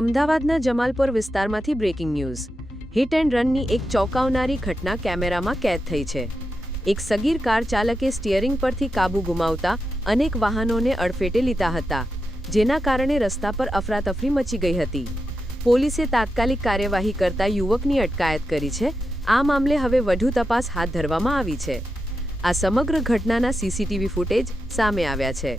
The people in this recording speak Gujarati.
અમદાવાદના જમાલપુર વિસ્તારમાંથી બ્રેકિંગ ન્યૂઝ. હિટ એન્ડ રનની એક ચોંકાવનારી ઘટના કેમેરામાં કેદ થઈ છે. એક સગીર કાર ચાલકે સ્ટિયરિંગ પરથી કાબુ ગુમાવતા અનેક વાહનોને અડફેટે લીધા હતા, જેના કારણે રસ્તા પર અફરાતફરી મચી ગઈ હતી. પોલીસે તાત્કાલિક કાર્યવાહી કરતા યુવકની અટકાયત કરી છે. આ મામલે હવે વધુ તપાસ હાથ ધરવામાં આવી છે. આ સમગ્ર ઘટનાના સીસીટીવી ફૂટેજ સામે આવ્યા છે.